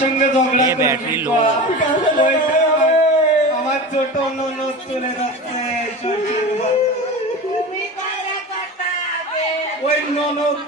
সঙ্গে ঝগড়া ব্যাটারি লো আমার ছোট ননদ চলে যাচ্ছে ওই ননদ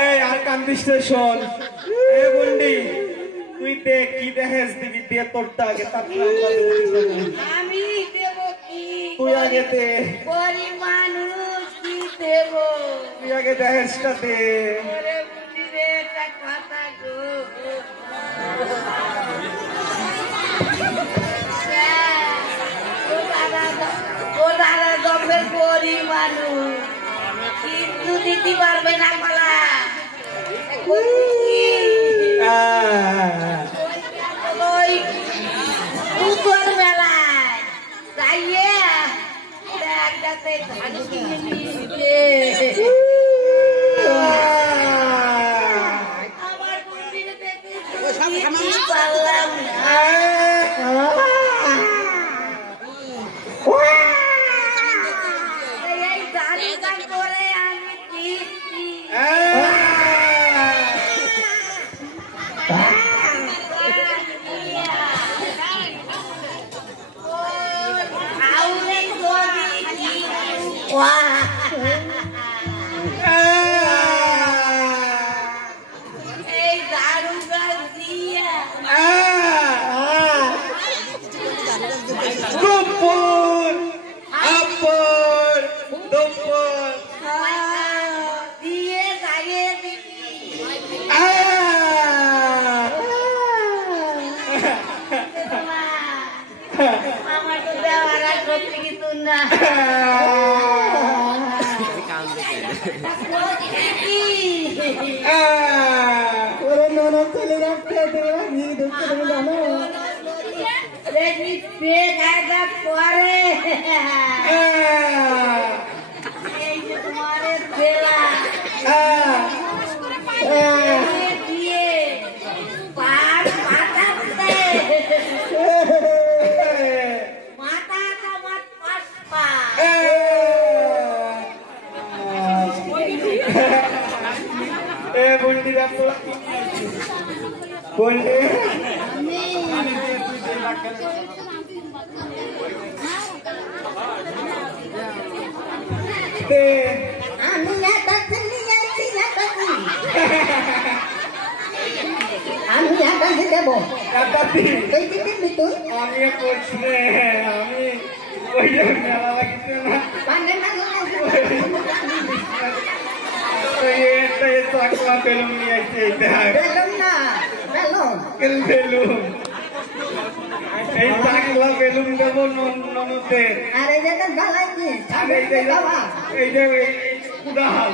এই আর কান্দিস শোন কি দেহেস দিবি দিয়ে তোরটা আগে আমি দেব কি তুই আগে দে গরিব মানুষ কি দেব তুই আগে দেহেসটা দে একটা কথা গো ও দাদা দমের গরিব মানুষ কিন্তু দিতে পারবে না বলা দুপুর বেলায় যাইয়ে একটাতে ধান কিনে নিয়ে আমার বুদ্ধির দেখে পারলাম এই ধান করে আমি দিচ্ছি এই দারু গাছ দিয়া দুপুর আপর দুপুর দিয়ে গায়ে দিবি আমার তো দেওয়ার আর করতে কিছু না এই যে তোমার বেলা দিয়ে মাথা তোমার পাঁচপা বন্ডিরা বন্ডে আমি দেবো আমি করছি আমি ওই মেলা লাগিছে না চাকমা বেলুন নিয়ে আসছে বেলুন এই চাকলা বেলুন দেবো ননদের এই যে উদাহরণ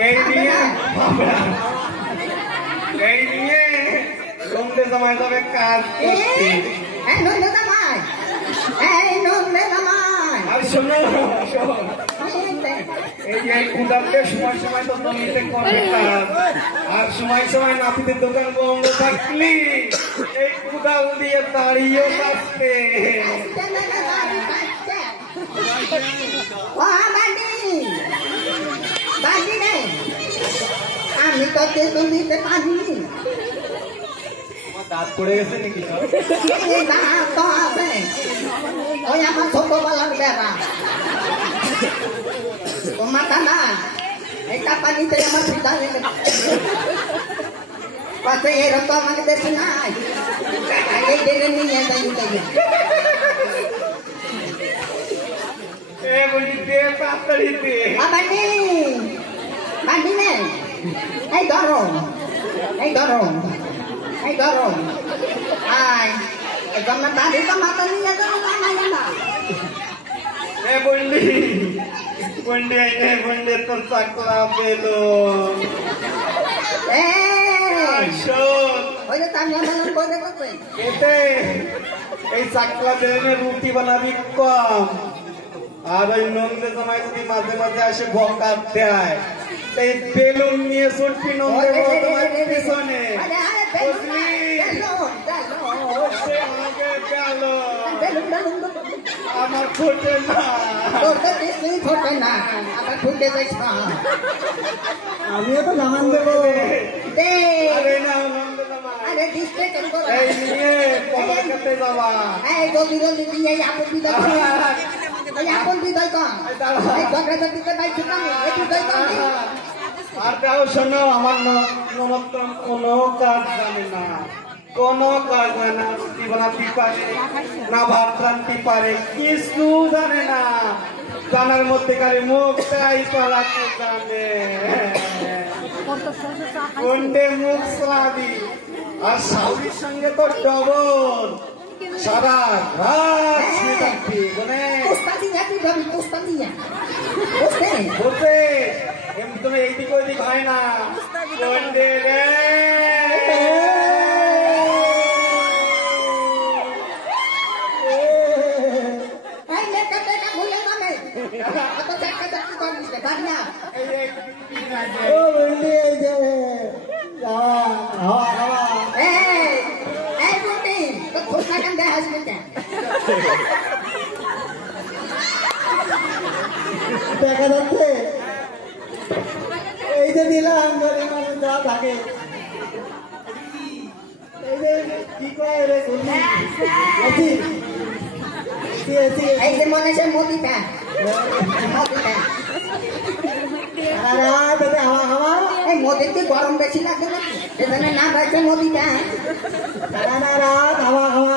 এই নিয়ে এই নিয়ে নন্দে জামাই যাবে কাজ করতে আর শোনো এই কুদাতে সময় সময় তো জমিতে করে কাজ আর সময় সময় নাপিতের দোকান বন্ধ থাকলি এই কুদাল দিয়ে দাঁড়িয়ে থাকতে আমি তো কিছু নিতে পারিনি দাঁত পড়ে গেছে নাকি দাঁত তো আছে ওই আমার ছোটবেলার বেড়া ও মাথা না এটা পানিতে আমার পিতা পাশে এরকম আমাকে দেশে নাই এই ডেকে নিয়ে যাই বলি দে তাড়াতাড়ি দে বান্ডি নে এই ধরো আয় তোমার দাদি তো মাথা নিয়ে যাও না বললি বন্ডে তোর চাকলা পেলো এই চাকলা দেনে রুটি বানাবি কম আর ওই নন্দে জমায় যদি মাঝে মাঝে আসে ভকাত দেয় এই বেলুন নিয়ে ছুটবি নন্দে তোমার পিছনে আমার ফুটে না আমিও তো জামান দেবো আর তাও শোনো আমার নমস্কার কোনো কাজ জানে না কোনো কাজ জানে না রুটি বানাতে পারে না ভাত রাঁধতে পারে কিছু জানে না জানার মধ্যে কারে মুখটাই পালাতে জানে কোনটে মুখ সাবি আর সাউরির সঙ্গে তো ডবল সারা রাত শুয়ে থাকবি বলতে এমনি তুমি এইদিক ওইদিক হয় না কোনটে রে দেখা যাচ্ছে এই যে দিলাম গরিব মানুষ যা থাকে এই যে কি করে রে এই যে মনে হয় মোদিটা হাওয়া হাওয়া এই মোদির কি গরম বেশি লাগে নাকি এখানে না পাইছে মোদিটা সারা রাত হাওয়া হাওয়া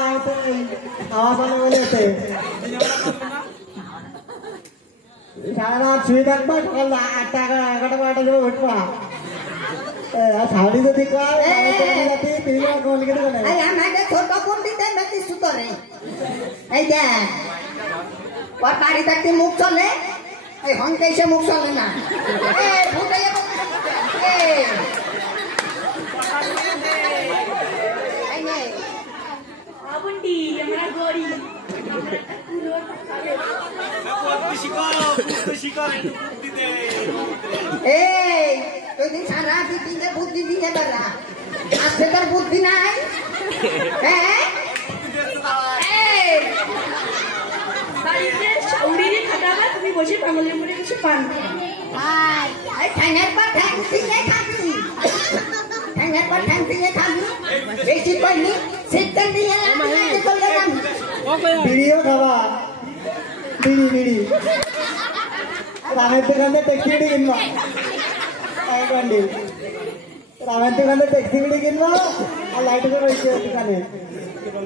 হাওয়া পানি বলেছে সারা রাত শুয়ে থাকবা সকাল 8টা 11টা 12টা যাবে উঠবা শাড়ি যদি আমাকে ছোট পন্ডিতে নাকি সুতরে এই যে ওর বাড়ি থাকতে মুখ চলে এই হংকে এসে মুখ চলে না তুই সারা দিনে বুদ্ধি দিয়ে বেড়া আজকে তোর বুদ্ধি নাই হ্যাঁ তুমি বসে বাঙালির মনে বসে পান ঠ্যাঙের পর ঠ্যাং দিয়ে খাবি ঠ্যাঙের পর ঠ্যাং দিয়ে খাবি বেশি পাইনি সিস্টেম দিয়ে বিড়িও খাবা বিড়ি বিড়ি রামের দোকানে ট্যাক্সি বিড়ি কিনবা রামের দোকানে ট্যাক্সি বিড়ি কিনবা আর লাইট করে রয়েছে দোকানে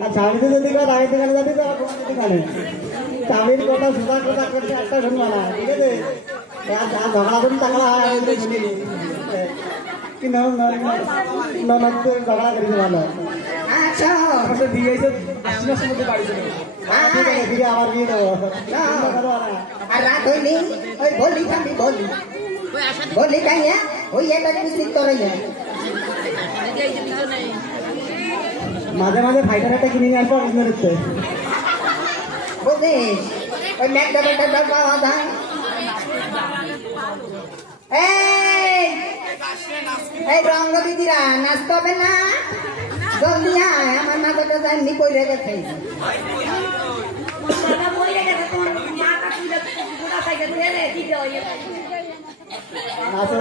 আর ছাড়িতে যদি রামের দোকানে যাবি তো দোকানে চাবির কথা সোজা কথা করতে একটা শুনবা না ঠিক আছে ঝগড়া করুন টাকা শুনিনি কি ননদ ঝগড়া করেছে ভালো আচ্ছা দিয়ে আশ্বিনের মধ্যে বাড়ি চলে ফিরে আবার বিয়ে দেবো আর রাত হইনি ওই বলি খাবি বলি বলি খাইয়া ওই এটা কিছু করে যায় মাঝে মাঝে ফাইটার একটা কিনে নিয়ে আসবো আপনার হচ্ছে বুঝিস ওই ম্যাকটা বেটা পাওয়া যায় এই রঙ্গ দিদিরা নাচতে হবে না জলদি আয় আমার মাথাটা এমনি করে গেছে নাচো